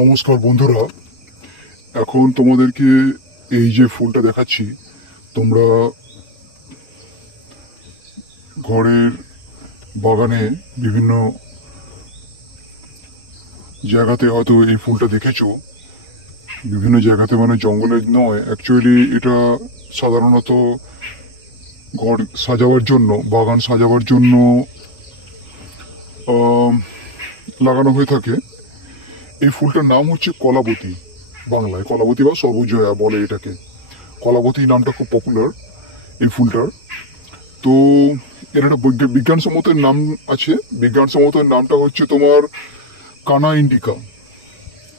নমস্কার বন্ধুরা, এখন তোমাদেরকে এই যে ফুলটা দেখাচ্ছি, তোমরা ঘরের বাগানে বিভিন্ন জায়গাতে হয়তো এই ফুলটা দেখেছো। বিভিন্ন জায়গাতে, মানে জঙ্গলে নয়, অ্যাকচুয়ালি এটা সাধারণত ঘর সাজাবার জন্য, বাগান সাজাবার জন্য লাগানো হয়ে থাকে। এই ফুলটার নাম হচ্ছে কলাবতী, বাংলায় কলাবতী বা সর্বজয়া বলে এটাকে। কলাবতী নামটা খুব পপুলার এই ফুলটার। তো এর একটা বিজ্ঞানসম্মত নাম আছে। বিজ্ঞানসম্মত নামটা হচ্ছে তোমার কানা ইন্ডিকা,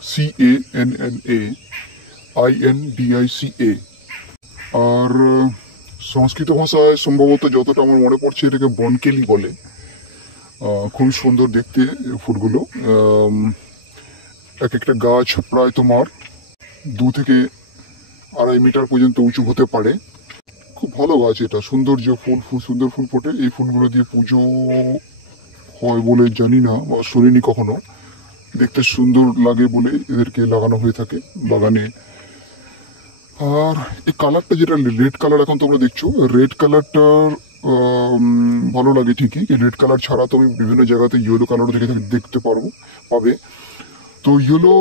CANNAINDICA। আর সংস্কৃত ভাষায় সম্ভবত যতটা আমার মনে পড়ছে এটাকে বনকেলি বলে। খুবই সুন্দর দেখতে ফুলগুলো। এক একটা গাছ প্রায় তোমার 2 থেকে 2.5 মিটার পর্যন্ত উঁচু হতে পারে। খুব ভালো গাছ এটা, সৌন্দর্য ফুল সুন্দর ফুল ফোটে। এই ফুলগুলো দিয়ে পুজো হয় বলে জানি না বা শুনিনি কখনো। দেখতে সুন্দর লাগে বলে এদেরকে লাগানো হয়ে থাকে বাগানে। আর এই কালারটা যেটা রেড কালার এখন তোমরা দেখছো, রেড কালারটার ভালো লাগে ঠিকই। রেড কালার ছাড়া তুমি বিভিন্ন জায়গাতে ইয়েলো কালারও দেখতে পাবে। তো ইয়েলো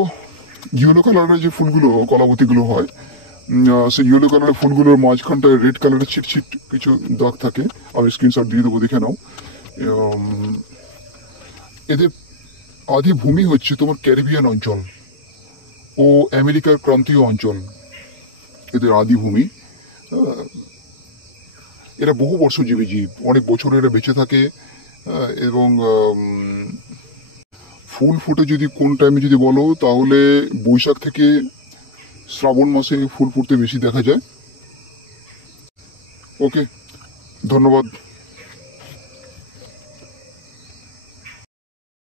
কালারের যে ফুলগুলো কলাবতীগুলো হয়, সেই ইয়েলো কালারের ফুলগুলোর মাঝখানটায় রেড কালারের ছিট কিছু দাগ থাকে। আমি স্ক্রিনশট দিয়ে দেবো, দেখে নাও। এদের আদি ভূমি হচ্ছে তোমার ক্যারিবিয়ান অঞ্চল ও আমেরিকার ক্রান্তীয় অঞ্চল, এদের আদি ভূমি। এরা বহু বর্ষজীবী জীব, অনেক বছর এরা বেঁচে থাকে। এবং ফুল ফুটে যদি কোন টাইমে যদি বলো, তাহলে বৈশাখ থেকে শ্রাবণ মাসে ফুল ফুটতে বেশি দেখা যায়। ওকে, ধন্যবাদ।